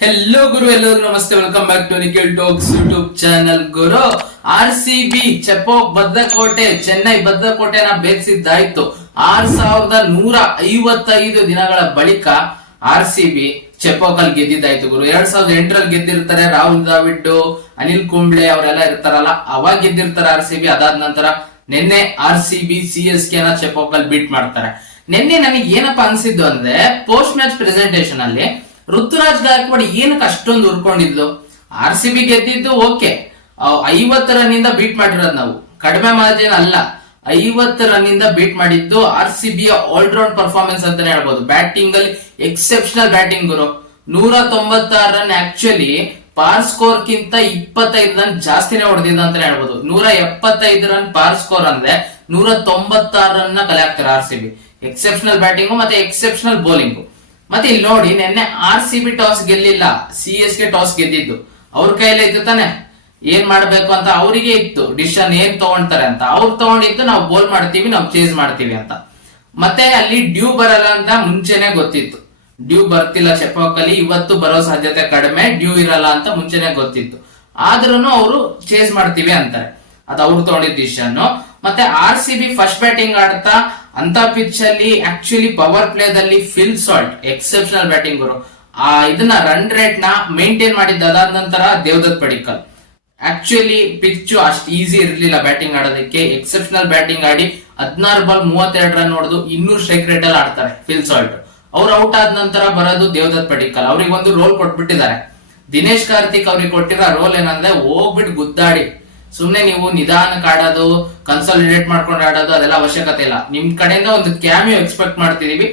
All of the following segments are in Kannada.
ಹೆಲೋ ಗುರು, ಎಲ್ಲರಿಗೂ ನಮಸ್ತೆ. Welcome back to Nikhil talks YouTube channel. ಗುರು, RCB ಚೆಪೋಕ್ ಬದ್ಧಕೋಟೆ, ಚೆನ್ನೈ ಬದ್ಧಕೋಟೆನ ಭೇದಿಸಿದ್ದಾಯ್ತು. 6155 ದಿನಗಳ ಬಳಿಕ RCB ಚೆಪೋಕ್ ಅಲ್ಲಿ ಗೆದ್ದಿದ್ದಾಯ್ತು ಗುರು. 2008ರಲ್ಲಿ ಗೆದ್ದಿರ್ತಾರೆ. ರಾಹುಲ್ ದ್ರಾವಿಡ್, ಅನಿಲ್ ಕುಂಬ್ಳೆ ಅವರೆಲ್ಲ ಇರ್ತಾರಲ್ಲ, ಅವಾಗ ಗೆದ್ದಿರ್ತಾರೆ RCB. ಅದಾದ ನಂತರ ನಿನ್ನೆ RCB CSK ನ ಚೆಪೋಕ್ ಅಲ್ಲಿ ಬೀಟ್ ಮಾಡ್ತಾರೆ. ನಿನ್ನೆ ನನಗೆ ಏನಪ್ಪಾ ಅನ್ಸಿದ್ದು ಅಂದ್ರೆ, ಪೋಸ್ಟ್ ಮ್ಯಾಚ್ ಪ್ರೆಸೆಂಟೇಷನ್ ಅಲ್ಲಿ ಋತುರಾಜ್ ಗಾಯಕ್ವಾಡ್ ಏನಕ್ಕೆ ಅಷ್ಟೊಂದು ಉರ್ಕೊಂಡಿದ್ಲು. RCB ಗೆದ್ದಿದ್ದು ಓಕೆ, 50 ರನ್ ಇಂದ ಬೀಟ್ ಮಾಡಿರೋದು ನಾವು, ಕಡಿಮೆ ಮಾರ್ಜಿನ್ ಅಲ್ಲ. 50 ರನ್ ಇಂದ ಬೀಟ್ ಮಾಡಿದ್ದು RCB ಆಲ್ರೌಂಡ್ ಪರ್ಫಾರ್ಮೆನ್ಸ್ ಅಂತಾನೆ ಹೇಳ್ಬೋದು. ಬ್ಯಾಟಿಂಗ್ ಅಲ್ಲಿ ಎಕ್ಸೆಪ್ಷನಲ್ ಬ್ಯಾಟಿಂಗ್ ಗುರು. 196 ರನ್, ಆಕ್ಚುಲಿ ಪಾರ್ ಸ್ಕೋರ್ ಕಿಂತ 25 ರನ್ ಜಾಸ್ತಿನೇ ಹೊಡೆದಿದ್ದ ಅಂತಾನೆ ಹೇಳ್ಬೋದು. 175 ರನ್ ಪಾರ್ ಸ್ಕೋರ್ ಅಂದ್ರೆ 196 ರನ್ ನ ಕಲೆ ಹಾಕ್ತಾರೆ RCB. ಎಕ್ಸೆಪ್ಷನಲ್ ಬ್ಯಾಟಿಂಗು ಮತ್ತೆ ಎಕ್ಸೆಪ್ಷನಲ್ ಬೌಲಿಂಗು. ಮತ್ತೆ ಇಲ್ಲಿ ನೋಡಿ, ನಿನ್ನೆ RCB ಟಾಸ್ ಗೆಲ್ಲಿಲ್ಲ, CSK ಟಾಸ್ ಗೆದ್ದಿದ್ದು. ಅವ್ರ ಕೈಲೇ ಇತ್ತು ತಾನೆ ಏನ್ ಮಾಡ್ಬೇಕು ಅಂತ, ಅವರಿಗೆ ಇತ್ತು ಡಿಸಿಷನ್ ಏನ್ ತಗೊಂಡ್ತಾರೆ ಅಂತ. ಅವ್ರು ತಗೊಂಡಿದ್ದು ನಾವು ಬೋಲ್ ಮಾಡ್ತೀವಿ, ನಾವು ಚೇಸ್ ಮಾಡ್ತೀವಿ ಅಂತ. ಮತ್ತೆ ಅಲ್ಲಿ ಡ್ಯೂ ಬರಲ್ಲ ಅಂತ ಮುಂಚೆನೆ ಗೊತ್ತಿತ್ತು. ಡ್ಯೂ ಬರ್ತಿಲ್ಲ ಚೆಪೋಕ್ ಅಲ್ಲಿ, ಇವತ್ತು ಬರೋ ಸಾಧ್ಯತೆ ಕಡಿಮೆ, ಡ್ಯೂ ಇರಲ್ಲ ಅಂತ ಮುಂಚೆನೆ ಗೊತ್ತಿತ್ತು. ಆದ್ರೂ ಅವರು ಚೇಸ್ ಮಾಡ್ತೀವಿ ಅಂತಾರೆ. ಅದು ಅವ್ರು ತಗೊಂಡಿದ್ದ ಡಿಸಿಷನ್. ಮತ್ತೆ RCB ಫಸ್ಟ್ ಬ್ಯಾಟಿಂಗ್ ಆಡ್ತಾ ಅಂತ ಪಿಚ್ ಅಲ್ಲಿ ಆಕ್ಚುಲಿ ಪವರ್ ಪ್ಲೇದಲ್ಲಿ ಫಿಲ್ ಸಾಲ್ಟ್ ಎಕ್ಸೆಪ್ಷನಲ್ ಬ್ಯಾಟಿಂಗ್ ಅವರು ಇದನ್ನ ರನ್ ರೇಟ್ ನ ಮೇಂಟೈನ್ ಮಾಡಿದ್ದ. ಅದಾದ ನಂತರ ದೇವದತ್ ಪಡಿಕ್ಕಲ್. ಆಕ್ಚುಲಿ ಪಿಚ್ ಅಷ್ಟು ಈಸಿ ಇರಲಿಲ್ಲ ಬ್ಯಾಟಿಂಗ್ ಆಡೋದಕ್ಕೆ. ಎಕ್ಸೆಪ್ಷನಲ್ ಬ್ಯಾಟಿಂಗ್ ಆಡಿ 16 ಬಾಲ್ 32 ರನ್ ಹೊಡೆದು 200 ಸ್ಟ್ರೈಕ್ ರೇಟ್ ಅಲ್ಲಿ ಆಡ್ತಾರೆ ಫಿಲ್ ಸಾಲ್ಟ್. ಅವ್ರು ಔಟ್ ಆದ ನಂತರ ಬರೋದು ದೇವದತ್ ಪಡಿಕ್ಕಲ್. ಅವ್ರಿಗೆ ಒಂದು ರೋಲ್ ಕೊಟ್ಬಿಟ್ಟಿದ್ದಾರೆ. ದಿನೇಶ್ ಕಾರ್ತಿಕ್ ಅವ್ರಿಗೆ ಕೊಟ್ಟಿರೋ ರೋಲ್ ಏನಂದ್ರೆ, ಹೋಗ್ಬಿಟ್ಟು ಗುದ್ದಾಡಿ, ಸುಮ್ನೆ ನೀವು ನಿಧಾನಕ್ಕೆ ಆಡೋದು, ಕನ್ಸಾಲಿಡೇಟ್ ಮಾಡ್ಕೊಂಡು ಆಡೋದು ಅದೆಲ್ಲ ಅವಶ್ಯಕತೆ ಇಲ್ಲ. ನಿಮ್ ಕಡೆಯಿಂದ ಒಂದು ಕ್ಯಾಮಿಯೋ ಎಕ್ಸ್ಪೆಕ್ಟ್ ಮಾಡ್ತಿದೀವಿ.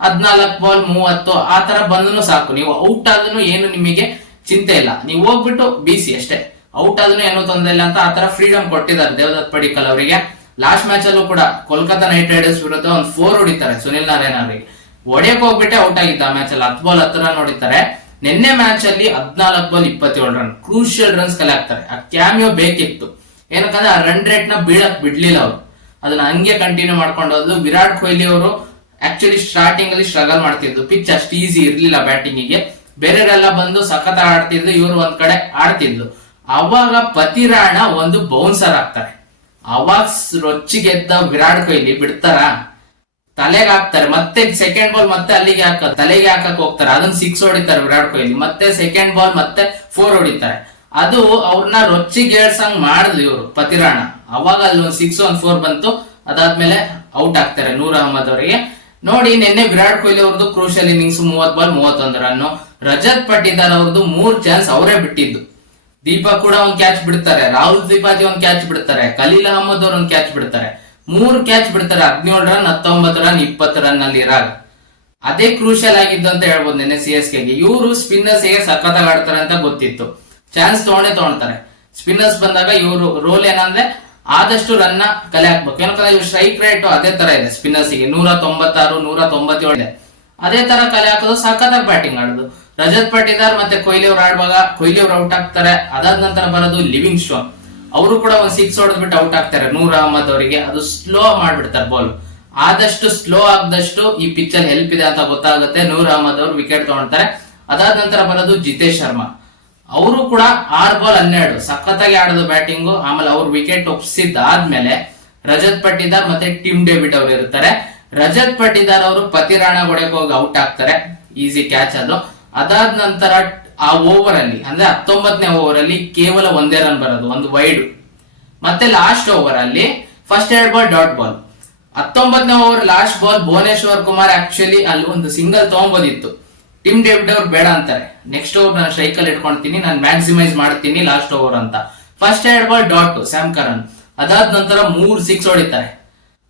14 ಬಾಲ್ 30 ಆ ತರ ಬಂದನು ಸಾಕು. ನೀವು ಔಟ್ ಆದ್ರೂ ಏನು ನಿಮಗೆ ಚಿಂತೆ ಇಲ್ಲ, ನೀವು ಹೋಗ್ಬಿಟ್ಟು ಬೀಸಿ ಅಷ್ಟೇ. ಔಟ್ ಆದ್ರೂ ಏನೂ ತೊಂದರೆ ಇಲ್ಲ ಅಂತ ಆ ತರ ಫ್ರೀಡಮ್ ಕೊಟ್ಟಿದ್ದಾರೆ ದೇವದತ್ ಪಡಿಕ್ಕಲ್ ಅವರಿಗೆ. ಲಾಸ್ಟ್ ಮ್ಯಾಚ್ ಅಲ್ಲೂ ಕೂಡ ಕೋಲ್ಕತಾ ನೈಟ್ ರೈಡರ್ಸ್ ವಿರುದ್ಧ ಒಂದು 4 ಹೊಡಿತಾರೆ ಸುನಿಲ್ ನಾರಾಯಣ್ ಅವರಿಗೆ. ಹೊಡೆಯಕ್ ಹೋಗ್ಬಿಟ್ಟೆ ಔಟ್ ಆಗಿದ್ದ ಆ ಮ್ಯಾಚ್ ಅಲ್ಲಿ. 10 ಬಾಲ್ 10 ರನ್ ಹೊಡಿತಾರೆ. ನಿನ್ನೆ ಮ್ಯಾಚ್ ಅಲ್ಲಿ 14 ಬಾಲ್ 27 ರನ್, ಕ್ರೂಷಿಯಲ್ ರನ್ಸ್ ಕಲೆ ಹಾಕ್ತಾರೆ. ಆ ಕ್ಯಾಮಿಯೋ ಬೇಕಿತ್ತು, ಏನಕ್ಕಂದ್ರೆ ಆ ರನ್ ರೇಟ್ ನ ಬೀಳಕ್ ಬಿಡ್ಲಿಲ್ಲ ಅವರು. ಅದನ್ನ ಹಂಗೆ ಕಂಟಿನ್ಯೂ ಮಾಡ್ಕೊಂಡು ಹೋದ್ರು. ವಿರಾಟ್ ಕೊಹ್ಲಿ ಅವರು ಆಕ್ಚುಲಿ ಸ್ಟಾರ್ಟಿಂಗ್ ಅಲ್ಲಿ ಸ್ಟ್ರಗಲ್ ಮಾಡ್ತಿದ್ರು, ಪಿಚ್ ಅಷ್ಟು ಈಸಿ ಇರ್ಲಿಲ್ಲ ಬ್ಯಾಟಿಂಗಿಗೆ. ಬೇರೆಯವರೆಲ್ಲ ಬಂದು ಸಖತ್ ಆಡ್ತಿದ್ರು, ಇವರು ಒಂದ್ ಕಡೆ ಆಡ್ತಿದ್ರು. ಅವಾಗ ಪತಿರಾಣ ಒಂದು ಬೌನ್ಸರ್ ಆಗ್ತಾರೆ. ಅವಾಗ ರೊಚ್ಚಿಗೆದ್ದ ವಿರಾಟ್ ಕೊಹ್ಲಿ ಬಿಡ್ತಾರ, ತಲೆಗೆ ಹಾಕ್ತಾರೆ. ಮತ್ತೆ ಸೆಕೆಂಡ್ ಬಾಲ್ ಮತ್ತೆ ಅಲ್ಲಿಗೆ ತಲೆಗೆ ಹಾಕಕ್ ಹೋಗ್ತಾರೆ. ಅದನ್ನ 6 ಹೊಡಿತಾರೆ ವಿರಾಟ್ ಕೊಹ್ಲಿ. ಮತ್ತೆ ಸೆಕೆಂಡ್ ಬಾಲ್ ಮತ್ತೆ 4 ಹೊಡಿತಾರೆ. ಅದು ಅವ್ರನ್ನ ರೊಚ್ಚಿಗೇಳ್ಸಂಗ್ ಮಾಡಿದ್ವಿ ಇವರು ಪತಿರಾಣ. ಅವಾಗ ಅಲ್ಲಿ ಒಂದು 6 ಒಂದು 4 ಬಂತು. ಅದಾದ್ಮೇಲೆ ಔಟ್ ಆಗ್ತಾರೆ ನೂರ್ ಅಹಮದ್ ಅವರಿಗೆ. ನೋಡಿ, ನಿನ್ನೆ ವಿರಾಟ್ ಕೊಹ್ಲಿ ಅವ್ರದ್ದು crucial innings 30 ball 31 run. Rajat Patidar ಅವ್ರದ್ದು 3 ಚಾನ್ಸ್ ಅವರೇ ಬಿಟ್ಟಿದ್ದು. ದೀಪಕ್ ಕೂಡ ಒಂದ್ ಕ್ಯಾಚ್ ಬಿಡ್ತಾರೆ, ರಾಹುಲ್ ತ್ರಿಪಾಠಿ ಒಂದ್ ಕ್ಯಾಚ್ ಬಿಡ್ತಾರೆ, ಖಲೀಲ್ ಅಹಮದ್ ಅವ್ರ ಒಂದ್ ಕ್ಯಾಚ್ ಬಿಡ್ತಾರೆ. 3 ಕ್ಯಾಚ್ ಬಿಡ್ತಾರೆ. 17 ರನ್ 19 ರನ್ 20 ರನ್ ಅಲ್ಲಿ ಇರಾಗ ಅದೇ ಕ್ರೂಷಿಯಲ್ ಆಗಿದ್ದು ಅಂತ ಹೇಳ್ಬೋದು ನಿನ್ನೆ CSK ಗೆ. ಇವರು ಸ್ಪಿನ್ನರ್ಸ್ ಗೆ ಸಖತ್ತಾಗಿ ಆಡ್ತಾರೆ ಅಂತ ಗೊತ್ತಿತ್ತು, ಚಾನ್ಸ್ ತಗೊಳ್ತಾರೆ. ಸ್ಪಿನ್ನರ್ಸ್ ಬಂದಾಗ ಇವರು ರೋಲ್ ಏನಂದ್ರೆ ಆದಷ್ಟು ರನ್ ನ ಕಲೆ ಹಾಕ್ಬೇಕು. ಏನಂದ್ರೆ ಇವ್ರು ಸ್ಟ್ರೈಕ್ ರೇಟ್ ಅದೇ ತರ ಇದೆ ಸ್ಪಿನ್ನರ್ಸ್ ಗೆ, 196 197 ಅದೇ ತರ ಕಲೆ ಹಾಕೋದು, ಸಖತ್ತಾಗಿ ಬ್ಯಾಟಿಂಗ್ ಆಡೋದು. ರಜತ್ ಪಟ್ಟಿದಾರ್ ಮತ್ತೆ ಕೊಹ್ಲಿ ಅವ್ರು ಆಡುವಾಗ ಕೊಹ್ಲಿ ಅವ್ರು ಔಟ್ ಆಗ್ತಾರೆ. ಅದಾದ ನಂತರ ಬರೋದು ಲಿವಿಂಗ್ ಸ್ಟೋನ್. ಅವರು ಕೂಡ ಒಂದು 6 ಹೊಡೆದ್ಬಿಟ್ಟು ಔಟ್ ಆಗ್ತಾರೆ ನೂರ್ ಅಹಮದ್ ಅವರಿಗೆ. ಅದು ಸ್ಲೋ ಮಾಡ್ಬಿಡ್ತಾರೆ ಬಾಲ್. ಆದಷ್ಟು ಸ್ಲೋ ಆಗದಷ್ಟು ಈ ಪಿಚ್ ಅಲ್ಲಿ ಹೆಲ್ಪ್ ಇದೆ ಅಂತ ಗೊತ್ತಾಗುತ್ತೆ. ನೂರ್ ಅಹಮದ್ ಅವರು ವಿಕೆಟ್ ತಗೊಳ್ತಾರೆ. ಅದಾದ ನಂತರ ಬರೋದು ಜಿತೇಶ್ ಶರ್ಮಾ. ಅವರು ಕೂಡ 6 ಬಾಲ್ 12 ಸಖತ್ತಾಗಿ ಆಡೋದು ಬ್ಯಾಟಿಂಗು. ಆಮೇಲೆ ಅವ್ರು ವಿಕೆಟ್ ಒಪ್ಸಿದ್ದಾದ್ಮೇಲೆ ರಜತ್ ಪಟ್ಟಿದಾರ್ ಮತ್ತೆ ಟಿಮ್ ಡೇವಿಡ್ ಅವರು ಇರ್ತಾರೆ. ರಜತ್ ಪಟ್ಟಿದಾರ್ ಅವರು ಪತಿರಾಣ ಹೊಡೆಕ್ ಹೋಗಿ ಔಟ್ ಆಗ್ತಾರೆ, ಈಸಿ ಕ್ಯಾಚ್ ಅದು. ಅದಾದ ನಂತರ ಆ ಓವರ್ ಅಲ್ಲಿ ಅಂದ್ರೆ 19ನೇ ಓವರ್ ಅಲ್ಲಿ ಕೇವಲ 1 ರನ್ ಬರೋದು, ಒಂದು ವೈಡ್. ಮತ್ತೆ ಲಾಸ್ಟ್ ಓವರ್ ಅಲ್ಲಿ ಫಸ್ಟ್ 2 ಬಾಲ್ ಡಾಟ್ ಬಾಲ್. 19ನೇ over last ball Bhuvneshwar Kumar actually ಅಲ್ಲಿ ಒಂದು ಸಿಂಗಲ್ ತಗೊಂಬೋದಿತ್ತು. ಟಿಮ್ ಡೇವಿಡ್ ಅವ್ರು ಬೇಡ ಅಂತಾರೆ, ನೆಕ್ಸ್ಟ್ ಓವರ್ ನಾನು ಸ್ಟ್ರೈಕ್ ಅಲ್ಲಿ ಇಟ್ಕೊಳ್ತೀನಿ, ನಾನು ಮ್ಯಾಕ್ಸಿಮೈಸ್ ಮಾಡ್ತೀನಿ ಲಾಸ್ಟ್ ಓವರ್ ಅಂತ. First 2 ball dot Sam Karan. ಅದಾದ ನಂತರ 3 6 ಹೊಡಿತಾರೆ.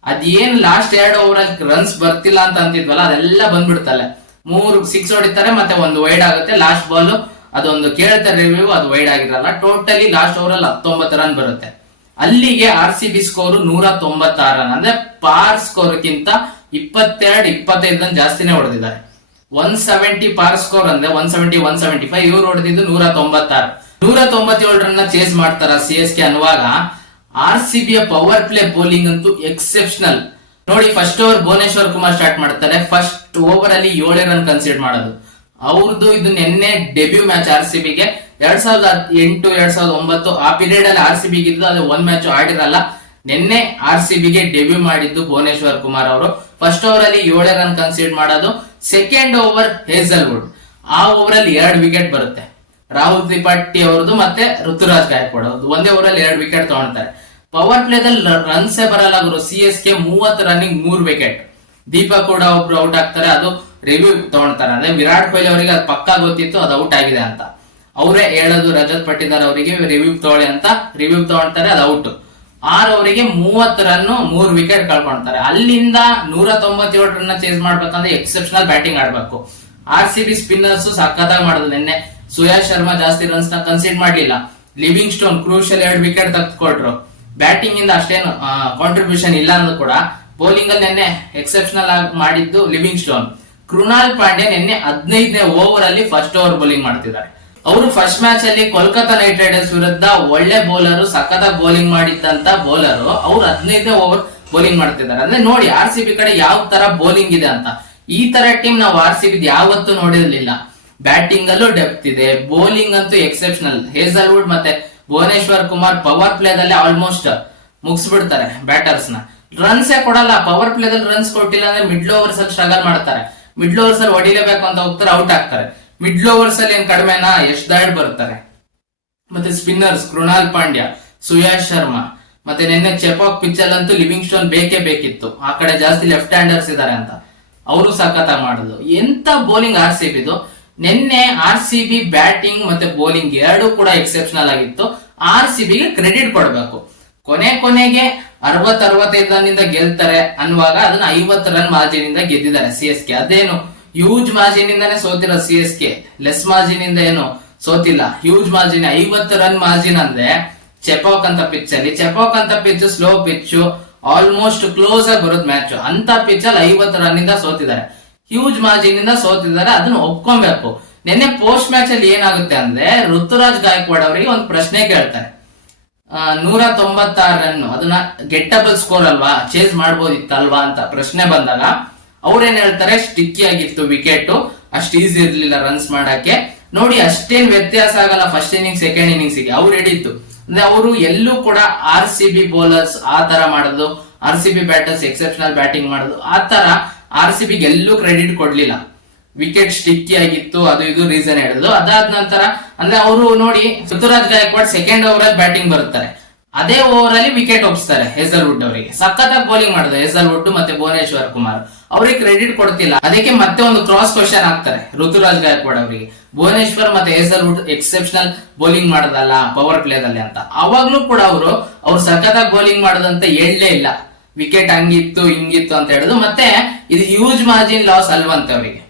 ಅದೇನ್ ಲಾಸ್ಟ್ 2 ಓವರ್ ಅಲ್ಲಿ ರನ್ಸ್ ಬರ್ತಿಲ್ಲ ಅಂತ ಅಂತಿದ್ವಲ್ಲ, ಅದೆಲ್ಲ ಬಂದ್ಬಿಡ್ತಲ್ಲ. 3 6 ಹೊಡಿತಾರೆ, ಮತ್ತೆ ಒಂದು ವೈಡ್ ಆಗುತ್ತೆ. ಲಾಸ್ಟ್ ಬಾಲ್ ಅದೊಂದು ಕೇಳ್ತಾರೆ ರಿವ್ಯೂ, ಅದು ವೈಡ್ ಆಗಿರಲ್ಲ. ಟೋಟಲಿ ಲಾಸ್ಟ್ ಓವರ್ ಅಲ್ಲಿ 19 ರನ್ ಬರುತ್ತೆ. ಅಲ್ಲಿಗೆ RCB ಸ್ಕೋರ್ 196 ರನ್, ಅಂದ್ರೆ ಪಾರ್ ಸ್ಕೋರ್ ಗಿಂತ 22-25 ರನ್ ಜಾಸ್ತಿನೇ ಹೊಡೆದಿದ್ದಾರೆ. 170 ಪಾರ್ ಸ್ಕೋರ್ ಅಂದ್ರೆ 170 175, ಇವ್ರು ಹೊಡೆದಿದ್ದು 196. 197 ರನ್ ಚೇಸ್ ಮಾಡ್ತಾರ CSK ಅನ್ನುವಾಗ RCB ಯ ಪವರ್ ಪ್ಲೇ ಬೌಲಿಂಗ್ ಅಂತೂ ಎಕ್ಸೆಪ್ಷನಲ್. ನೋಡಿ, first over Bhuvneshwar Kumar start ಮಾಡ್ತಾರೆ. ಫಸ್ಟ್ ಓವರ್ ಅಲ್ಲಿ 7 ರನ್ ಕನ್ಸಿಡರ್ ಮಾಡೋದು. ಅವ್ರದ್ದು ಇದು ನಿನ್ನೆ ಡೆಬ್ಯೂ ಮ್ಯಾಚ್ RCBಗೆ 2008 2009 ಆ ಪೀರಿಯಡ್ ಅಲ್ಲಿ RCBಗೆ ಇದ್ದು ಅದು ಒಂದ್ ಮ್ಯಾಚ್ ಆಡಿರಲ್ಲ. ನಿನ್ನೆ RCBಗೆ ಡೆಬ್ಯೂ ಮಾಡಿದ್ದು ಭುವನೇಶ್ವರ್ ಕುಮಾರ್ ಅವರು. ಫಸ್ಟ್ ಓವರ್ ಅಲ್ಲಿ 7 ರನ್ ಕನ್ಸೀಡ್ ಮಾಡೋದು. ಸೆಕೆಂಡ್ ಓವರ್ ಹೇಸಲ್ವುಡ್, ಆ ಓವರ್ ಅಲ್ಲಿ 2 ವಿಕೆಟ್ ಬರುತ್ತೆ. ರಾಹುಲ್ ತ್ರಿಪಾಠಿ ಅವ್ರದ್ದು ಮತ್ತೆ ಋತುರಾಜ್ ಗಾಯಕ್ವಾಡ್ ಅವ್ರದ್ದು ಒಂದೇ ಓವರ್ ಅಲ್ಲಿ 2 ವಿಕೆಟ್ ತಗೊಳ್ತಾರೆ. ಪವರ್ ಪ್ಲೇದಲ್ಲಿ ರನ್ಸೇ ಬರಲ್ಲ ಗುರು. CSK 30 running 3 wicket. ದೀಪಕ್ ಕೂಡ ಒಬ್ರು ಔಟ್ ಆಗ್ತಾರೆ, ಅದು ರಿವ್ಯೂ ತಗೊಳ್ತಾರೆ. ಅಂದ್ರೆ ವಿರಾಟ್ ಕೊಹ್ಲಿ ಅವರಿಗೆ ಅದು ಪಕ್ಕಾ ಗೊತ್ತಿತ್ತು ಅದು ಔಟ್ ಆಗಿದೆ ಅಂತ. ಅವರೇ ಹೇಳೋದು ರಜತ್ ಪಟ್ಟಿದಾರ್ ಅವರಿಗೆ ರಿವ್ಯೂ ತಗೊಳ್ಳಿ ಅಂತ. ರಿವ್ಯೂ ತಗೊಳ್ತಾರೆ, ಅದು ಔಟ್. 6 ಓವರಿಗೆ 30 ರನ್ 3 ವಿಕೆಟ್ ಕಳ್ಕೊಳ್ತಾರೆ. ಅಲ್ಲಿಂದ 197 ರನ್ ಚೇಸ್ ಮಾಡ್ಬೇಕಂದ್ರೆ ಎಕ್ಸೆಪ್ಷನಲ್ ಬ್ಯಾಟಿಂಗ್ ಆಡ್ಬೇಕು. RCB ಸ್ಪಿನ್ನರ್ಸ್ ಸಖತ್ತಾಗಿ ಮಾಡೋದು. ನಿನ್ನೆ ಸುಯಾಶ್ ಶರ್ಮಾ ಜಾಸ್ತಿ ರನ್ಸ್ ನ ಕನ್ಸಿಡ್ ಮಾಡ್ಲಿಲ್ಲ. ಲಿವಿಂಗ್ ಸ್ಟೋನ್ ಕ್ರೂಷಿಯಲ್ 2 ವಿಕೆಟ್ ತೆಗೆದುಕೊಟ್ರು. ಬ್ಯಾಟಿಂಗ್ ಇಂದ ಅಷ್ಟೇನು ಕಾಂಟ್ರಿಬ್ಯೂಷನ್ ಇಲ್ಲ ಅಂದ್ರೂ ಕೂಡ ಬೌಲಿಂಗ್ ಅಲ್ಲಿ ನಿನ್ನೆ ಎಕ್ಸೆಪ್ಷನಲ್ ಆಗಿ ಮಾಡಿದ್ದು ಲಿವಿಂಗ್ ಸ್ಟೋನ್. ಕೃಣಾಲ್ ಪಾಂಡ್ಯ ನಿನ್ನೆ 15ನೇ ಓವರ್ ಅಲ್ಲಿ ಫಸ್ಟ್ ಓವರ್ ಬೌಲಿಂಗ್ ಮಾಡ್ತಿದ್ದಾರೆ. ಅವರು ಫಸ್ಟ್ ಮ್ಯಾಚ್ ಅಲ್ಲಿ ಕೋಲ್ಕತಾ ನೈಟ್ ರೈಡರ್ಸ್ ವಿರುದ್ಧ ಒಳ್ಳೆ ಬೌಲರ್, ಸಖತ್ತಾಗಿ ಬೌಲಿಂಗ್ ಮಾಡಿದ್ದಂತ ಬೌಲರ್ ಅವ್ರು 15ನೇ ಓವರ್ ಬೌಲಿಂಗ್ ಮಾಡ್ತಿದ್ದಾರೆ. ಅಂದ್ರೆ ನೋಡಿ RCB ಕಡೆ ಯಾವ ತರ ಬೌಲಿಂಗ್ ಇದೆ ಅಂತ. ಈ ತರ ಟೀಮ್ ನಾವು RCB ಯಾವತ್ತೂ ನೋಡಿರ್ಲಿಲ್ಲ. ಬ್ಯಾಟಿಂಗ್ ಅಲ್ಲೂ ಡೆಪ್ತ್ ಇದೆ, ಬೌಲಿಂಗ್ ಅಂತೂ ಎಕ್ಸೆಪ್ಷನಲ್. ಹೇಸಲ್ವುಡ್ ಮತ್ತೆ ಭುವನೇಶ್ವರ್ ಕುಮಾರ್ ಪವರ್ ಪ್ಲೇದಲ್ಲಿ ಆಲ್ಮೋಸ್ಟ್ ಮುಗಿಸ್ಬಿಡ್ತಾರೆ ಬ್ಯಾಟರ್ಸ್ ನ. ರನ್ಸೇ ಕೊಡಲ್ಲ. ಪವರ್ ಪ್ಲೇದಲ್ಲಿ ರನ್ಸ್ ಕೊಟ್ಟಿಲ್ಲ ಅಂದ್ರೆ ಮಿಡ್ಲ್ ಓವರ್ಸ್ ಅಲ್ಲಿ ಸ್ಟ್ರಗಲ್ ಮಾಡ್ತಾರೆ. ಮಿಡ್ಲ್ ಓವರ್ಸ್ ಅಲ್ಲಿ ಹೊಡಿಲೇಬೇಕು ಅಂತ ಹೋಗ್ತಾರೆ, ಔಟ್ ಆಗ್ತಾರೆ. ಮಿಡ್ಲ್ ಓವರ್ಸ್ ಅಲ್ಲಿ ಏನ್ ಕಡಿಮೆನಾ, ಎಷ್ಟು ದಾಡ್ ಬರ್ತಾರೆ. ಮತ್ತೆ ಸ್ಪಿನ್ನರ್ಸ್ ಕೃಣಾಲ್ ಪಾಂಡ್ಯ, ಸುಯಾಶ್ ಶರ್ಮಾ, ಮತ್ತೆ ನಿನ್ನೆ ಚೆಪಾಕ್ ಪಿಚ್ ಅಲ್ಲಂತೂ ಲಿವಿಂಗ್ ಸ್ಟೋನ್ ಬೇಕೇ ಬೇಕಿತ್ತು. ಆ ಕಡೆ ಜಾಸ್ತಿ ಲೆಫ್ಟ್ ಹ್ಯಾಂಡರ್ಸ್ ಇದಾರೆ ಅಂತ ಅವರು ಸಖತ್ತಾಗಿ ಮಾಡುದು. ಎಂತ ಬೌಲಿಂಗ್ RCBದು. ನಿನ್ನೆ RCB ಬ್ಯಾಟಿಂಗ್ ಮತ್ತೆ ಬೌಲಿಂಗ್ ಎರಡೂ ಕೂಡ ಎಕ್ಸೆಪ್ಷನಲ್ ಆಗಿತ್ತು. RCBಗೆ ಕ್ರೆಡಿಟ್ ಕೊಡಬೇಕು. ಕೊನೆಗೆ 60-65 ರನ್ ಇಂದ ಗೆಲ್ತಾರೆ ಅನ್ನುವಾಗ ಅದನ್ನ 50 ರನ್ ಮಾರ್ಜಿನ್ ಇಂದ ಗೆದ್ದಿದ್ದಾರೆ CSK. ಅದೇನು ಹ್ಯೂಜ್ ಮಾರ್ಜಿನ್ ಇಂದಾನೆ ಸೋತಿರೋ CSK, ಲೆಸ್ ಮಾರ್ಜಿನ್ ಇಂದ ಏನು ಸೋತಿಲ್ಲ. ಹ್ಯೂಜ್ ಮಾರ್ಜಿನ್ 50 ರನ್ ಮಾರ್ಜಿನ್ ಅಂದ್ರೆ ಚೆಪಾಕ್ ಅಂತ ಪಿಚ್ ಅಲ್ಲಿ. ಚೆಪಾಕ್ ಅಂತ pitch slow pitch, almost close ಆಗಿ ಬರೋದು ಮ್ಯಾಚ್. ಅಂತ ಪಿಚ್ ಅಲ್ಲಿ 50 ರನ್ ಇಂದ ಸೋತಿದ್ದಾರೆ. ಹ್ಯೂಜ್ ಮಾರ್ಜಿನ್ ಇಂದ ಸೋತಿದ್ದಾರೆ, ಅದನ್ನ ಒಪ್ಕೊಬೇಕು. ನಿನ್ನೆ ಪೋಸ್ಟ್ ಮ್ಯಾಚ್ ಅಲ್ಲಿ ಏನಾಗುತ್ತೆ ಅಂದ್ರೆ ಋತುರಾಜ್ ಗಾಯಕ್ವಾಡ್ ಅವರಿಗೆ ಒಂದು ಪ್ರಶ್ನೆ ಕೇಳ್ತಾರೆ. 196 ರನ್ ಅದನ್ನ ಗೆಟ್ಟಬಲ್ ಸ್ಕೋರ್ ಅಲ್ವಾ, ಚೇಸ್ ಮಾಡ್ಬೋದಿತ್ತಲ್ವಾ ಅಂತ ಪ್ರಶ್ನೆ ಬಂದಾಗ ಅವ್ರೇನ್ ಹೇಳ್ತಾರೆ, ಸ್ಟಿಕ್ಕಿ ಆಗಿತ್ತು ವಿಕೆಟ್, ಅಷ್ಟು ಈಸಿ ಇರ್ಲಿಲ್ಲ ರನ್ಸ್ ಮಾಡಕ್ಕೆ. ನೋಡಿ ಅಷ್ಟೇನ್ ವ್ಯತ್ಯಾಸ ಆಗಲ್ಲ ಫಸ್ಟ್ ಇನ್ನಿಂಗ್ಸ್ ಸೆಕೆಂಡ್ ಇನ್ನಿಂಗ್ಸ್ ಗೆ. ಅವ್ರು ಹಿಡಿತು ಅಂದ್ರೆ ಅವರು ಎಲ್ಲೂ ಕೂಡ RCB ಬೌಲರ್ಸ್ ಆ ತರ ಮಾಡೋದು, RCB ಬ್ಯಾಟರ್ಸ್ ಎಕ್ಸೆಪ್ಷನಲ್ ಬ್ಯಾಟಿಂಗ್ ಮಾಡೋದು, ಆ ತರ RCB ಎಲ್ಲೂ ಕ್ರೆಡಿಟ್ ಕೊಡ್ಲಿಲ್ಲ. ವಿಕೆಟ್ ಸ್ಟಿಕ್ಕಿ ಆಗಿತ್ತು, ಅದು ಇದು ರೀಸನ್ ಹೇಳಿದ್ರು. ಅದಾದ ನಂತರ ಅಂದ್ರೆ ಅವರು ನೋಡಿ ಋತುರಾಜ್ ಗಾಯಕ್ವಾಡ್ ಸೆಕೆಂಡ್ ಓವರ್ ಅಲ್ಲಿ ಬ್ಯಾಟಿಂಗ್ ಬರುತ್ತಾರೆ, ಅದೇ ಓವರ್ ಅಲ್ಲಿ ವಿಕೆಟ್ ಒಪ್ಪಿಸ್ತಾರೆ ಹೇಸಲ್ವುಡ್ ಅವರಿಗೆ. ಸಖತ್ತಾಗಿ ಬೌಲಿಂಗ್ ಮಾಡಿದ್ರು ಹೇಸಲ್ವುಡ್ ಮತ್ತೆ ಭುವನೇಶ್ವರ್ ಕುಮಾರ್. ಅವ್ರಿಗೆ ಕ್ರೆಡಿಟ್ ಕೊಡ್ತಿಲ್ಲ. ಅದಕ್ಕೆ ಮತ್ತೆ ಒಂದು ಕ್ರಾಸ್ ಕ್ವಶನ್ ಹಾಕ್ತಾರೆ ಋತುರಾಜ್ ಗಾಯಕ್ವಾಡ್ ಅವರಿಗೆ, ಭುವನೇಶ್ವರ್ ಮತ್ತೆ ಹೇಸಲ್ವುಡ್ ಎಕ್ಸೆಪ್ಷನಲ್ ಬೌಲಿಂಗ್ ಮಾಡೋದಲ್ಲ ಪವರ್ ಪ್ಲೇದಲ್ಲಿ ಅಂತ. ಅವಾಗ್ಲೂ ಕೂಡ ಅವ್ರು ಸಖತ್ತಾಗಿ ಬೌಲಿಂಗ್ ಮಾಡೋದಂತ ಹೇಳಲೇ ಇಲ್ಲ. ವಿಕೆಟ್ ಹಂಗಿತ್ತು ಹಿಂಗಿತ್ತು ಅಂತ ಹೇಳುದು. ಮತ್ತೆ ಇದು ಹ್ಯೂಜ್ ಮಾರ್ಜಿನ್ ಲಾಸ್ ಅಲ್ವಂತೆ ಅವರಿಗೆ.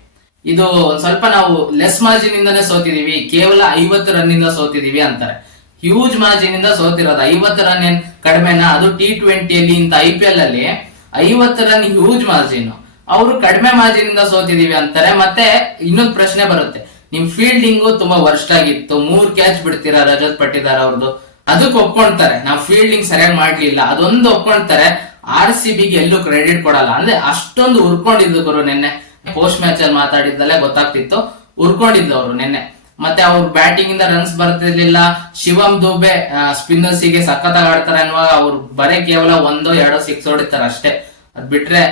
ಇದು ಸ್ವಲ್ಪ ನಾವು ಲೆಸ್ ಮಾರ್ಜಿನ್ ಇಂದಾನೆ ಸೋತಿದೀವಿ, ಕೇವಲ 50 ರನ್ ಇಂದ ಸೋತಿದೀವಿ ಅಂತಾರೆ. ಹ್ಯೂಜ್ ಮಾರ್ಜಿನ್ ಇಂದ ಸೋತಿರೋದು. 50 ರನ್ ಏನ್ ಕಡಿಮೆನಾ? ಅದು T20 ಅಲ್ಲಿ ಇಂತ IPL ಅಲ್ಲಿ 50 ರನ್ ಹ್ಯೂಜ್ ಮಾರ್ಜಿನ್. ಅವರು ಕಡಿಮೆ ಮಾರ್ಜಿನ್ ಇಂದ ಸೋತಿದೀವಿ ಅಂತಾರೆ. ಮತ್ತೆ ಇನ್ನೊಂದು ಪ್ರಶ್ನೆ ಬರುತ್ತೆ, ನಿಮ್ ಫೀಲ್ಡಿಂಗು ತುಂಬಾ ವರ್ಸ್ಟ್ ಆಗಿತ್ತು, 3 ಕ್ಯಾಚ್ ಬಿಡ್ತೀರಾ ರಜತ್ ಪಟ್ಟಿದಾರ್ ಅವ್ರದ್ದು, ಅದಕ್ಕೆ ಒಪ್ಕೊಂತಾರೆ. ನಾವು ಫೀಲ್ಡಿಂಗ್ ಸರಿಯಾಗಿ ಮಾಡ್ಲಿಲ್ಲ, ಅದೊಂದು ಒಪ್ಕೊಂತಾರೆ. RCBಗೆ ಎಲ್ಲೂ ಕ್ರೆಡಿಟ್ ಕೊಡಲ್ಲ. ಅಂದ್ರೆ ಅಷ್ಟೊಂದು ಉರ್ಕೊಂಡಿದ್ದು ಗುರು. ನಿನ್ನೆ ಪೋಸ್ಟ್ ಮ್ಯಾಚ್ ಅಲ್ಲಿ ಮಾತಾಡಿದ್ದಲ್ಲೇ ಗೊತ್ತಾಗ್ತಿತ್ತು, ಉರ್ಕೊಂಡಿದ್ದು ಅವರು ನಿನ್ನೆ. ಮತ್ತೆ ಅವ್ರು ಬ್ಯಾಟಿಂಗ್ ಇಂದ ರನ್ಸ್ ಬರ್ತಿರ್ಲಿಲ್ಲ. ಶಿವಮ್ ದುಬೆ ಸ್ಪಿನ್ನರ್ಸ್ ಗೆ ಸಖತ್ತಾಗಿ ಆಡ್ತಾರೆ ಅನ್ನುವಾಗ ಅವ್ರು ಬರೇ ಕೇವಲ 1-2 ಸಿಕ್ಸ್ ಹೊಡಿತಾರೆ ಅಷ್ಟೇ. ಅದ್ ಬಿಟ್ರೆ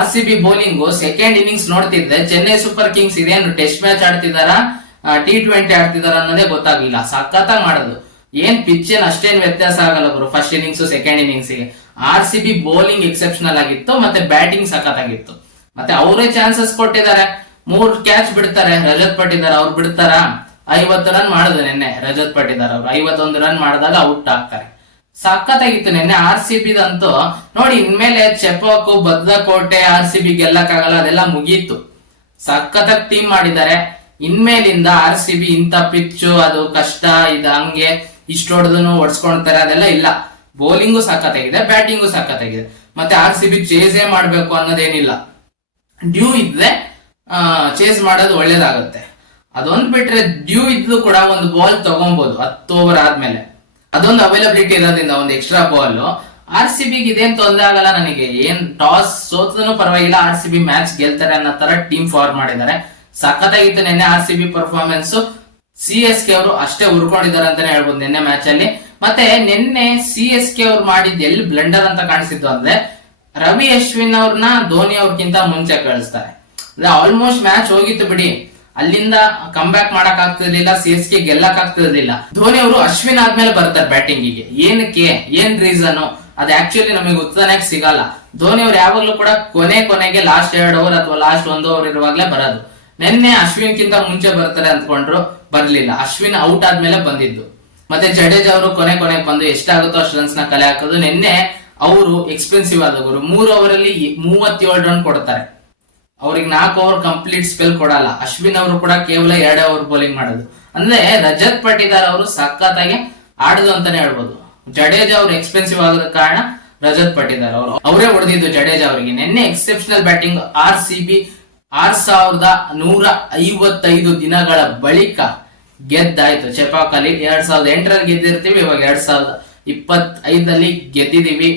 RCB ಬೌಲಿಂಗ್ ಸೆಕೆಂಡ್ ಇನ್ನಿಂಗ್ಸ್ ನೋಡ್ತಿದ್ರೆ ಚೆನ್ನೈ ಸೂಪರ್ ಕಿಂಗ್ಸ್ ಇದೇನು ಟೆಸ್ಟ್ ಮ್ಯಾಚ್ ಆಡ್ತಿದಾರ T20 ಆಡ್ತಿದಾರ ಅನ್ನೋದೇ ಗೊತ್ತಾಗ್ಲಿಲ್ಲ. ಸಖತ್ತಾಗಿ ಮಾಡೋದು. ಏನ್ ಪಿಚ್ ಏನ್ ಅಷ್ಟೇನ್ ವ್ಯತ್ಯಾಸ ಆಗಲ್ಲ ಬರು ಫಸ್ಟ್ ಇನ್ನಿಂಗ್ಸ್ ಸೆಕೆಂಡ್ ಇನ್ನಿಂಗ್ಸ್ ಗೆ. RCB ಬೌಲಿಂಗ್ ಎಕ್ಸೆಪ್ಷನಲ್ ಆಗಿತ್ತು, ಮತ್ತೆ ಬ್ಯಾಟಿಂಗ್ ಸಖತ್ತಾಗಿತ್ತು. ಮತ್ತೆ ಅವರೇ ಚಾನ್ಸಸ್ ಕೊಟ್ಟಿದ್ದಾರೆ. 3 ಕ್ಯಾಚ್ ಬಿಡ್ತಾರೆ ರಜತ್ ಪಟ್ಟಿದಾರ್. ಅವ್ರು ಬಿಡ್ತಾರ? 50 ರನ್ ಮಾಡಿದ್ರು ನಿನ್ನೆ ರಜತ್ ಪಟ್ಟಿದಾರ್ ಅವ್ರು. 51 ರನ್ ಮಾಡಿದಾಗ ಔಟ್ ಆಗ್ತಾರೆ. ಸಖತ್ತಾಗಿತ್ತು ನಿನ್ನೆ RCBದಂತೂ. ನೋಡಿ ಇನ್ಮೇಲೆ ಚೆಪಾಕು ಬದ್ಧಕೋಟೆ RCB ಗೆಲ್ಲಕ್ಕಾಗಲ್ಲ, ಅದೆಲ್ಲ ಮುಗೀತು. ಸಖತ್ತಾಗಿ ಟೀಮ್ ಮಾಡಿದ್ದಾರೆ. ಇನ್ಮೇಲಿಂದ RCB ಇಂತ ಪಿಚ್ಚು ಅದು ಕಷ್ಟ, ಇದು ಹಂಗೆ ಇಷ್ಟು ಹೊಡೆದು ಹೊಡ್ಸ್ಕೊಳ್ತಾರೆ ಅದೆಲ್ಲ ಇಲ್ಲ. ಬೌಲಿಂಗು ಸಖತ್ತಾಗಿದೆ, ಬ್ಯಾಟಿಂಗು ಸಖತ್ತಾಗಿದೆ. ಮತ್ತೆ RCB ಚೇಸೇ ಮಾಡ್ಬೇಕು ಅನ್ನೋದೇನಿಲ್ಲ. ಡ್ಯೂ ಇದ್ರೆ ಚೇಸ್ ಮಾಡೋದು ಒಳ್ಳೇದಾಗುತ್ತೆ. ಅದೊಂದು ಬಿಟ್ರೆ ಡ್ಯೂ ಇದ್ದು ಕೂಡ ಒಂದು ಬಾಲ್ ತಗೊಬಹುದು 10 ಓವರ್ ಆದ್ಮೇಲೆ. ಅದೊಂದು ಅವೈಲಬಿಲಿಟಿ ಇರೋದ್ರಿಂದ ಒಂದು ಎಕ್ಸ್ಟ್ರಾ ಬಾಲ್ RCBಗೆ ಇದೇನ್ ತೊಂದರೆ ಆಗಲ್ಲ. ನನಗೆ ಏನ್ ಟಾಸ್ ಸೋತದನು ಪರವಾಗಿಲ್ಲ, RCB ಮ್ಯಾಚ್ ಗೆಲ್ತಾರೆ ಅನ್ನೋ ತರ ಟೀಮ್ ಫಾರ್ಮ್ ಮಾಡಿದ್ದಾರೆ. ಸಖತ್ತಾಗಿತ್ತು ನಿನ್ನೆ R C B performance. C S K ಅವರು ಅಷ್ಟೇ ಉರ್ಕೊಂಡಿದ್ದಾರೆ ಅಂತಾನೆ ಹೇಳ್ಬೋದು ನಿನ್ನೆ ಮ್ಯಾಚ್ ಅಲ್ಲಿ. ಮತ್ತೆ ನಿನ್ನೆ ಸಿ ಎಸ್ ಕೆ ಅವ್ರು ಮಾಡಿದ್ ಎಲ್ಲಿ ಬ್ಲಂಡರ್ ಅಂತ ಕಾಣಿಸಿದ್ದು ಅಂದ್ರೆ ರವಿ ಅಶ್ವಿನ್ ಅವ್ರನ್ನ ಧೋನಿ ಅವ್ರಕ್ಕಿಂತ ಮುಂಚೆ ಕಳಿಸ್ತಾರೆ. ಆಲ್ಮೋಸ್ಟ್ ಮ್ಯಾಚ್ ಹೋಗಿತ್ತು ಬಿಡಿ, ಅಲ್ಲಿಂದ ಕಮ್ ಬ್ಯಾಕ್ ಮಾಡಕ್ ಆಗ್ತಿರ್ಲಿಲ್ಲ, ಸಿ ಎಸ್ ಕೆ ಗೆಲ್ಲಕ್ ಆಗ್ತಿರ್ಲಿಲ್ಲ. ಧೋನಿ ಅವರು ಅಶ್ವಿನ್ ಆದ್ಮೇಲೆ ಬರ್ತಾರೆ ಬ್ಯಾಟಿಂಗಿಗೆ. ಏನಕ್ಕೆ, ಏನ್ ರೀಸನ್ ಅದು ಆಕ್ಚುಲಿ ನಮಗೆ ಉತ್ತರನೇ ಸಿಗಲ್ಲ. ಧೋನಿ ಅವ್ರು ಯಾವಾಗ್ಲೂ ಕೂಡ ಕೊನೆಗೆ ಲಾಸ್ಟ್ 2 ಓವರ್ ಅಥವಾ ಲಾಸ್ಟ್ 1 ಓವರ್ ಇರುವಾಗ್ಲೇ ಬರೋದು. ನಿನ್ನೆ ಅಶ್ವಿನ್ ಕಿಂತ ಮುಂಚೆ ಬರ್ತಾರೆ ಅಂದ್ಕೊಂಡ್ರು, ಬರ್ಲಿಲ್ಲ. ಅಶ್ವಿನ್ ಔಟ್ ಆದ್ಮೇಲೆ ಬಂದಿದ್ದು. ಮತ್ತೆ ಜಡೇಜಾ ಅವರು ಕೊನೆಗೆ ಬಂದು ಎಷ್ಟಾಗುತ್ತೋ ಅಷ್ಟು ರನ್ಸ್ ನ ಕಲೆ ಹಾಕೋದು. ನಿನ್ನೆ ಅವರು ಎಕ್ಸ್ಪೆನ್ಸಿವ್ ಆದವರು 3 ಓವರ್ ಅಲ್ಲಿ 37 ರನ್ ಕೊಡ್ತಾರೆ. ಅವ್ರಿಗೆ 4 ಓವರ್ ಕಂಪ್ಲೀಟ್ ಸ್ಪೆಲ್ ಕೊಡಲ್ಲ. ಅಶ್ವಿನ್ ಅವರು ಕೂಡ ಕೇವಲ 2 ಓವರ್ ಬೌಲಿಂಗ್ ಮಾಡೋದು. ಅಂದ್ರೆ ರಜತ್ ಪಟಿದಾರ್ ಅವರು ಸಖತ್ತಾಗಿ ಆಡುದು ಅಂತಾನೆ ಹೇಳ್ಬೋದು. ಜಡೇಜಾ ಅವರು ಎಕ್ಸ್ಪೆನ್ಸಿವ್ ಆಗೋದ ಕಾರಣ ರಜತ್ ಪಟಿದಾರ್ ಅವರೇ ಹೊಡೆದಿದ್ದು ಜಡೇಜಾ ಅವರಿಗೆ. ನಿನ್ನೆ exceptional batting. R C B 6155 ದಿನಗಳ ಬಳಿಕ ಗೆದ್ದಾಯ್ತು ಚೆಪಾಕಲ್ಲಿ. 2008ರಲ್ಲಿ ಗೆದ್ದಿರ್ತೀವಿ, ಇವಾಗ 2025 ಗೆದ್ದಿದೀವಿ.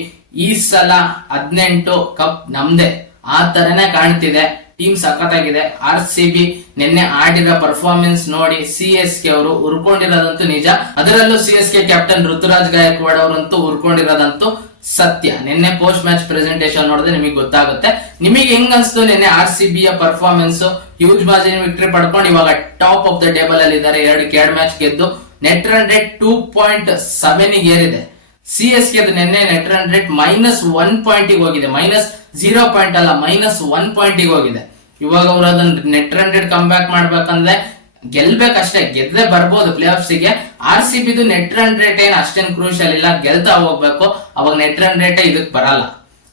ಈ ಸಲ 18 ಕಪ್ ನಮ್ದೆ, ಆ ತರನೇ ಕಾಣ್ತಿದೆ. ಟೀಮ್ ಸಖತ್ತಾಗಿದೆ. ಆರ್ ಸಿ ಬಿ ನಿನ್ನೆ ಆಡಿರೋ ಪರ್ಫಾರ್ಮೆನ್ಸ್ ನೋಡಿ ಸಿ ಎಸ್ ಕೆ ಅವರು ಉರ್ಕೊಂಡಿರೋದಂತೂ ನಿಜ. ಅದರಲ್ಲೂ C S K captain Ruturaj Gaikwad ಅವರಂತೂ ಉರ್ಕೊಂಡಿರೋದಂತೂ ಸತ್ಯ. ನಿನ್ನೆ ಪೋಸ್ಟ್ ಮ್ಯಾಚ್ ಪ್ರೆಸೆಂಟೇಷನ್ ನೋಡಿದ್ರೆ ನಿಮಗೆ ಗೊತ್ತಾಗುತ್ತೆ. ನಿಮಗೆ ಹೆಂಗ್ ಅನ್ಸ್ತು ನಿನ್ನೆ ಆರ್ ಸಿ ಬಿ ಯ ಪರ್ಫಾರ್ಮೆನ್ಸ್? ಹ್ಯೂಜ್ ಮಾರ್ಜಿನ್ ವಿಕ್ಟರಿ ಪಡ್ಕೊಂಡು ಇವಾಗ ಟಾಪ್ ಆಫ್ ದ ಟೇಬಲ್ ಅಲ್ಲಿ ಇದ್ದಾರೆ. 2 ಮ್ಯಾಚ್ ಗೆದ್ದು ನೆಟ್ ರನ್ ರೇಟ್ 2.7 ಏರಿದೆ. ಸಿ ಎಸ್ ಗೆ ನಿನ್ನೆ ನೆಟ್ ರನ್ ರೇಟ್ -1 ಪಾಯಿಂಟ್ ಹೋಗಿದೆ. -0 ಪಾಯಿಂಟ್ ಅಲ್ಲ, -1 ಪಾಯಿಂಟ್ ಹೋಗಿದೆ. ಇವಾಗ ಅವರು ಅದನ್ನ net run rate come back ಮಾಡ್ಬೇಕಂದ್ರೆ ಗೆಲ್ಬೇಕಷ್ಟೇ, ಗೆದ್ದೆ ಬರ್ಬೋದು ಪ್ಲೇ ಆಫ್ಸ್ ಗೆ. ಆರ್ ಸಿ ಬಿದು ನೆಟ್ ರನ್ ರೇಟ್ ಏನ್ ಅಷ್ಟೇನ್ ಕ್ರೂಷಿಯಲ್ ಇಲ್ಲ, ಗೆಲ್ತಾ ಹೋಗ್ಬೇಕು. ಅವಾಗ ನೆಟ್ ರನ್ ರೇಟ್ ಇದಕ್ ಬರಲ್ಲ.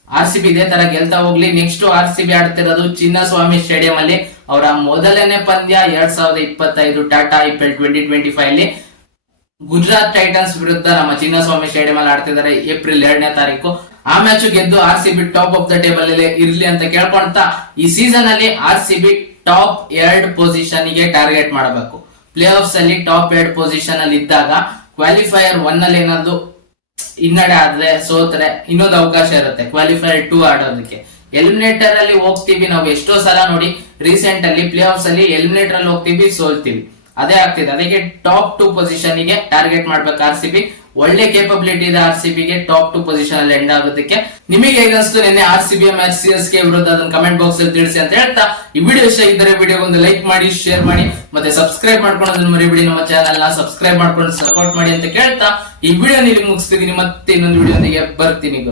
ಆರ್ ಸಿ ಬಿ ಇದೇ ತರ ಗೆಲ್ತಾ ಹೋಗ್ಲಿ. ನೆಕ್ಸ್ಟ್ ಆರ್ ಸಿ ಬಿ ಆಡ್ತಿರೋದು ಚಿನ್ನಸ್ವಾಮಿ ಸ್ಟೇಡಿಯಂ ಅಲ್ಲಿ. ಅವರ ಮೊದಲನೇ ಪಂದ್ಯ 2025 ಟಾಟಾ IPL 2025 ಅಲ್ಲಿ ಗುಜರಾತ್ ಟೈಟನ್ಸ್ ವಿರುದ್ಧ ನಮ್ಮ ಚಿನ್ನಸ್ವಾಮಿ ಸ್ಟೇಡಿಯಂ ಅಲ್ಲಿ ಆಡ್ತಿದ್ದಾರೆ ಏಪ್ರಿಲ್ 2ನೇ ತಾರೀಕು. ಆ ಮ್ಯಾಚ್ ಗೆದ್ದು R C B top of the table ಅಲ್ಲಿ ಇರ್ಲಿ ಅಂತ ಕೇಳ್ಕೊಂತಾ ಈ ಸೀಸನ್ ಅಲ್ಲಿ R C B top 2 position ಗೆ ಟಾರ್ಗೆಟ್ ಮಾಡಬೇಕು. ಪ್ಲೇ ಆಫ್ಸ್ ಅಲ್ಲಿ ಟಾಪ್ 2 ಪೊಸಿಷನ್ ಅಲ್ಲಿ ಇದ್ದಾಗ ಕ್ವಾಲಿಫೈಯರ್ 1 ಅಲ್ಲಿ ಏನಾದ್ರು ಹಿನ್ನಡೆ ಆದ್ರೆ, ಸೋತ್ರೆ ಇನ್ನೊಂದು ಅವಕಾಶ ಇರುತ್ತೆ ಕ್ವಾಲಿಫೈಯರ್ 2 ಆಡೋದಕ್ಕೆ. ಎಲಿಮಿನೇಟರ್ ಅಲ್ಲಿ ಹೋಗ್ತೀವಿ ನಾವು ಎಷ್ಟೋ ಸಲ ನೋಡಿ. ರೀಸೆಂಟ್ ಅಲ್ಲಿ ಪ್ಲೇ ಆಫ್ಸ್ ಅಲ್ಲಿ ಎಲಿಮಿನೇಟರ್ ಅಲ್ಲಿ ಹೋಗ್ತೀವಿ, ಸೋಲ್ತೀವಿ. ಅದೇ ಆಗ್ತಿದೆ. ಅದಕ್ಕೆ ಟಾಪ್ 2 ಪೊಸಿಷನ್ ಗೆ ಟಾರ್ಗೆಟ್ ಮಾಡ್ಬೇಕು ಆರ್ ಸಿ ಬಿ. ಒಳ್ಳೆ ಕೇಪಬಿಲಿಟಿ ಇದೆ ಆರ್ ಸಿ ಬಿ ಗೆ ಟಾಪ್ 2 ಪೊಸಿಷನ್ ಅಲ್ಲಿ ಎಂಡ್ ಆಗೋದಕ್ಕೆ. ನಿಮಗೆ ಹೇಗನ್ಸ್ತು ನಿನ್ನೆ R C B match C S K ವಿರುದ್ಧ? ಅದನ್ನ ಕಮೆಂಟ್ ಬಾಕ್ಸ್ ಅಲ್ಲಿ ತಿಳಿಸಿ ಅಂತ ಹೇಳ್ತಾ, ಈ ವಿಡಿಯೋ ಇಷ್ಟ ಇದ್ದರೆ ವಿಡಿಯೋಗೆ ಒಂದು ಲೈಕ್ ಮಾಡಿ, ಶೇರ್ ಮಾಡಿ, ಮತ್ತೆ ಸಬ್ಸ್ಕ್ರೈಬ್ ಮಾಡ್ಕೊಳ್ಳೋದನ್ನ ಮರಿಬೇಡಿ. ನಮ್ಮ ಚಾನಲ್ ನ ಸಬ್ಸ್ಕ್ರೈಬ್ ಮಾಡ್ಕೊಂಡು ಸಪೋರ್ಟ್ ಮಾಡಿ ಅಂತ ಕೇಳ್ತಾ ಈ ವಿಡಿಯೋ ನಿಮಗೆ ಮುಗಿಸ್ತಿದ್ದೀನಿ. ಮತ್ತೆ ಇನ್ನೊಂದು ವಿಡಿಯೋ ಬರ್ತೀನಿ ಗುರು.